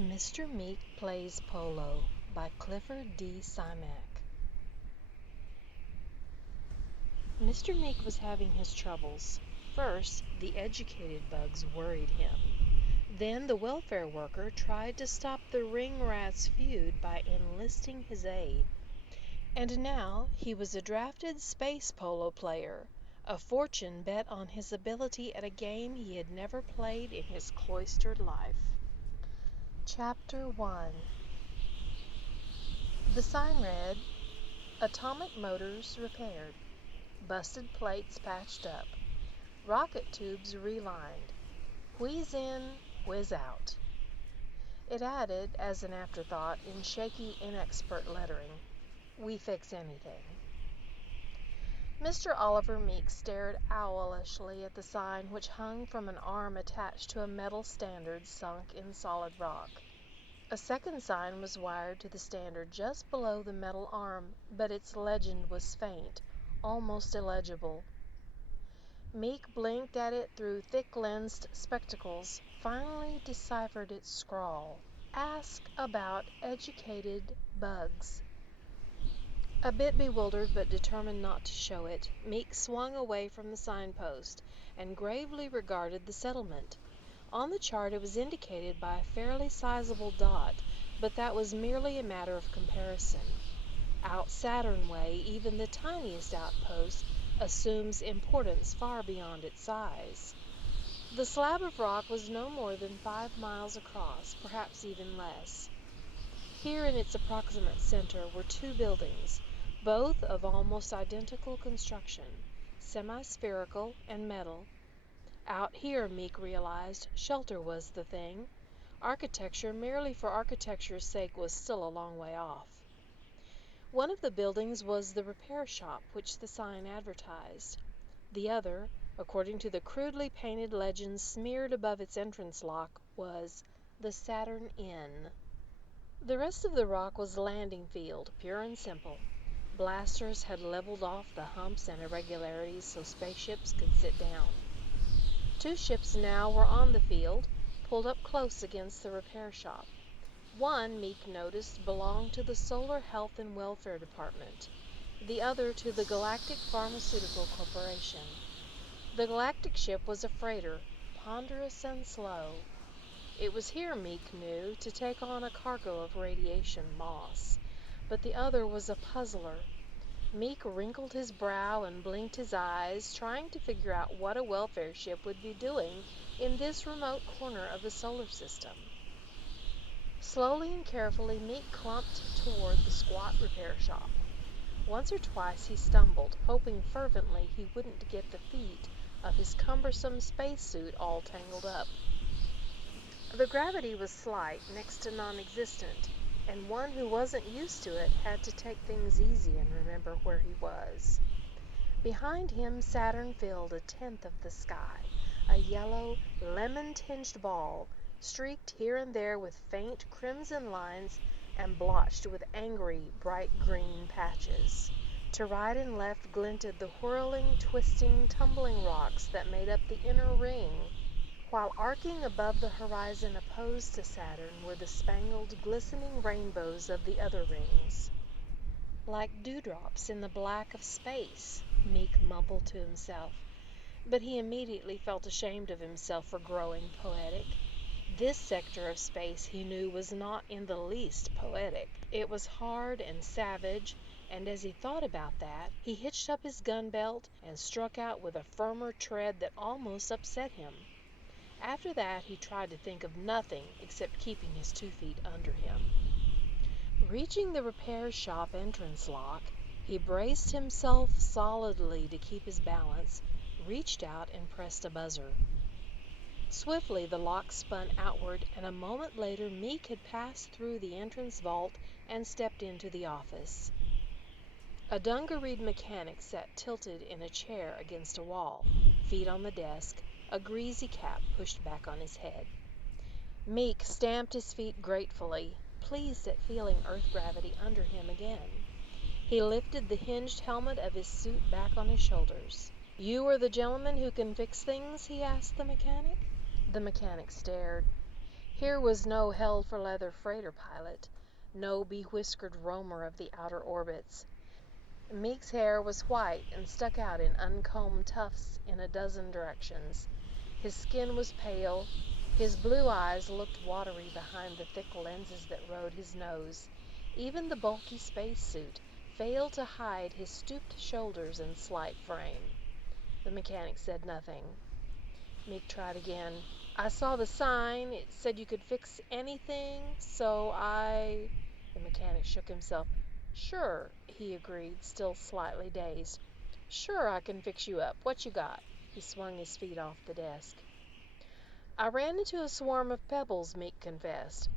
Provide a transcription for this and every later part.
Mr. Meek Plays Polo by Clifford D. Simak. Mr. Meek was having his troubles. First, the educated bugs worried him. Then the welfare worker tried to stop the ring rat's feud by enlisting his aid. And now he was a drafted space polo player, a fortune bet on his ability at a game he had never played in his cloistered life. Chapter 1. The sign read, Atomic motors repaired, busted plates patched up, rocket tubes relined, wheeze in, whiz out. It added, as an afterthought, in shaky, inexpert lettering, we fix anything. Mr. Oliver Meek stared owlishly at the sign which hung from an arm attached to a metal standard sunk in solid rock. A second sign was wired to the standard just below the metal arm, but its legend was faint, almost illegible. Meek blinked at it through thick-lensed spectacles, finally deciphered its scrawl. Ask about educated bugs. A bit bewildered but determined not to show it, Meek swung away from the signpost and gravely regarded the settlement. On the chart it was indicated by a fairly sizable dot, but that was merely a matter of comparison. Out Saturn way, even the tiniest outpost assumes importance far beyond its size. The slab of rock was no more than 5 miles across, perhaps even less. Here in its approximate center were 2 buildings, both of almost identical construction, semi-spherical and metal. Out here, Meek realized, shelter was the thing. Architecture merely for architecture's sake was still a long way off. One of the buildings was the repair shop which the sign advertised. The other, according to the crudely painted legend smeared above its entrance lock, was the Saturn Inn. The rest of the rock was landing field, pure and simple. Blasters had leveled off the humps and irregularities so spaceships could sit down. 2 ships now were on the field, pulled up close against the repair shop. One, Meek noticed, belonged to the Solar Health and Welfare Department, the other to the Galactic Pharmaceutical Corporation. The galactic ship was a freighter, ponderous and slow. It was here, Meek knew, to take on a cargo of radiation moss, but the other was a puzzler. Meek wrinkled his brow and blinked his eyes, trying to figure out what a welfare ship would be doing in this remote corner of the solar system. Slowly and carefully, Meek clumped toward the squat repair shop. Once or twice he stumbled, hoping fervently he wouldn't get the feet of his cumbersome spacesuit all tangled up. The gravity was slight, next to non-existent, and one who wasn't used to it had to take things easy and remember where he was. Behind him, Saturn filled 1/10 of the sky, a yellow, lemon-tinged ball, streaked here and there with faint crimson lines and blotched with angry, bright green patches. To right and left glinted the whirling, twisting, tumbling rocks that made up the inner ring, while arcing above the horizon opposed to Saturn were the spangled, glistening rainbows of the other rings. Like dewdrops in the black of space, Meek mumbled to himself, but he immediately felt ashamed of himself for growing poetic. This sector of space, he knew, was not in the least poetic. It was hard and savage, and as he thought about that, he hitched up his gun belt and struck out with a firmer tread that almost upset him. After that, he tried to think of nothing except keeping his 2 feet under him. Reaching the repair shop entrance lock, he braced himself solidly to keep his balance, reached out and pressed a buzzer. Swiftly the lock spun outward, and a moment later Meek had passed through the entrance vault and stepped into the office. A dungareed mechanic sat tilted in a chair against a wall, feet on the desk, a greasy cap pushed back on his head. Meek stamped his feet gratefully, pleased at feeling Earth gravity under him again. He lifted the hinged helmet of his suit back on his shoulders. You are the gentleman who can fix things? He asked the mechanic. The mechanic stared. Here was no hell-for-leather freighter pilot, no be-whiskered roamer of the outer orbits. Meek's hair was white and stuck out in uncombed tufts in a dozen directions. His skin was pale. His blue eyes looked watery behind the thick lenses that rode his nose. Even the bulky spacesuit failed to hide his stooped shoulders and slight frame. The mechanic said nothing. Meek tried again. "I saw the sign. It said you could fix anything, so I—" The mechanic shook himself. "Sure," he agreed, still slightly dazed. "Sure, I can fix you up. What you got?" He swung his feet off the desk. "I ran into a swarm of pebbles," Meek confessed.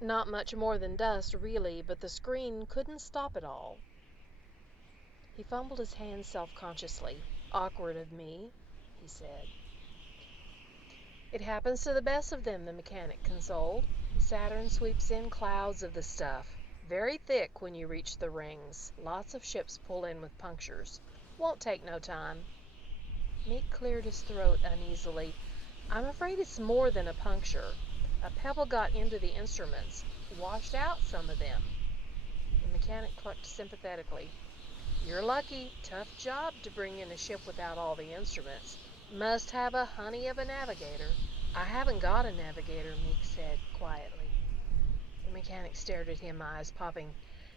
"Not much more than dust, really, but the screen couldn't stop it all." He fumbled his hands self-consciously. "Awkward of me," he said. "It happens to the best of them," the mechanic consoled. "Saturn sweeps in clouds of the stuff. Very thick when you reach the rings. Lots of ships pull in with punctures. Won't take no time." Meek cleared his throat uneasily. "I'm afraid it's more than a puncture. A pebble got into the instruments. Washed out some of them." The mechanic clucked sympathetically. "You're lucky. Tough job to bring in a ship without all the instruments. Must have a honey of a navigator." "I haven't got a navigator," Meek said quietly. The mechanic stared at him, eyes popping.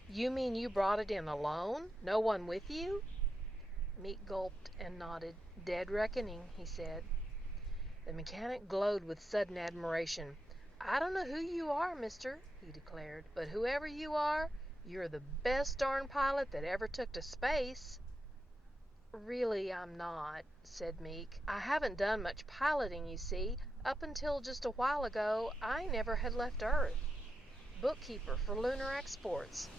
"You mean you brought it in alone? No one with you?" Meek gulped and nodded. "Dead reckoning," he said. The mechanic glowed with sudden admiration. "I don't know who you are, mister," he declared, "but whoever you are, you're the best darn pilot that ever took to space." "Really, I'm not," said Meek. "I haven't done much piloting, you see. Up until just a while ago, I never had left Earth. Bookkeeper for lunar exports."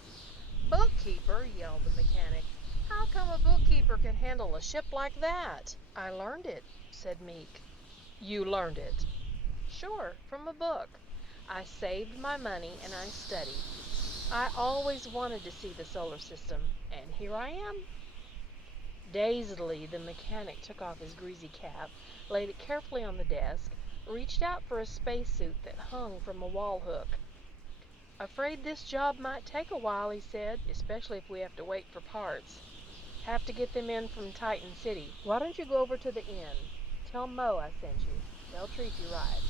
"Bookkeeper?" yelled the mechanic. "How come a bookkeeper can handle a ship like that?" "I learned it," said Meek. "You learned it?" "Sure, from a book. I saved my money and I studied. I always wanted to see the solar system, and here I am." Dazedly, the mechanic took off his greasy cap, laid it carefully on the desk, reached out for a spacesuit that hung from a wall hook. "Afraid this job might take a while," he said, "especially if we have to wait for parts. Have to get them in from Titan City. Why don't you go over to the inn? Tell Mo I sent you. They'll treat you right."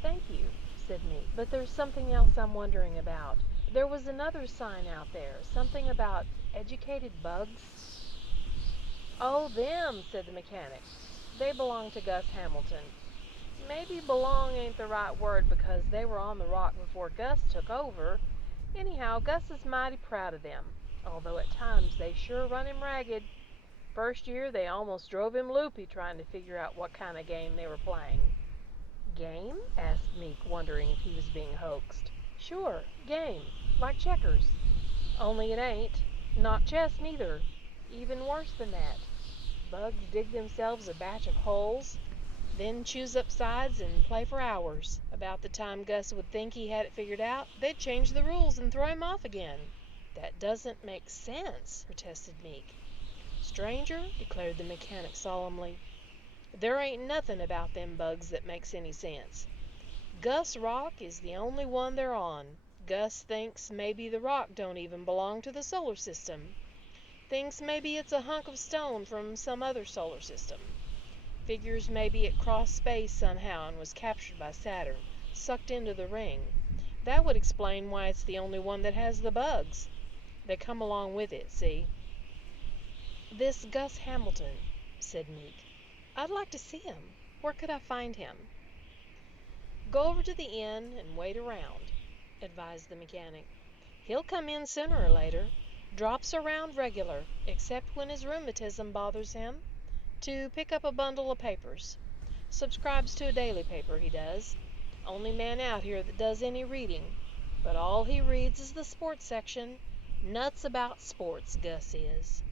"Thank you," said Meek, "but there's something else I'm wondering about. There was another sign out there, something about educated bugs." "Oh, them," said the mechanic. "They belong to Gus Hamilton. Maybe belong ain't the right word because they were on the rock before Gus took over. Anyhow, Gus is mighty proud of them, although at times they sure run him ragged. First year they almost drove him loopy trying to figure out what kind of game they were playing." "Game?" asked Meek, wondering if he was being hoaxed. "Sure, game. Like checkers. Only it ain't. Not chess neither. Even worse than that. Bugs dig themselves a batch of holes, then choose up sides and play for hours. About the time Gus would think he had it figured out, they'd change the rules and throw him off again." "That doesn't make sense," protested Meek. "Stranger," declared the mechanic solemnly, "there ain't nothing about them bugs that makes any sense. Gus Rock is the only one they're on. Gus thinks maybe the rock don't even belong to the solar system. Thinks maybe it's a hunk of stone from some other solar system. Figures maybe it crossed space somehow and was captured by Saturn, sucked into the ring. That would explain why it's the only one that has the bugs. They come along with it, see?" "This Gus Hamilton," said Meek. "I'd like to see him. Where could I find him?" "Go over to the inn and wait around," advised the mechanic. "He'll come in sooner or later. Drops around regular, except when his rheumatism bothers him, to pick up a bundle of papers. Subscribes to a daily paper, he does. Only man out here that does any reading. But all he reads is the sports section. Nuts about sports, Gus is."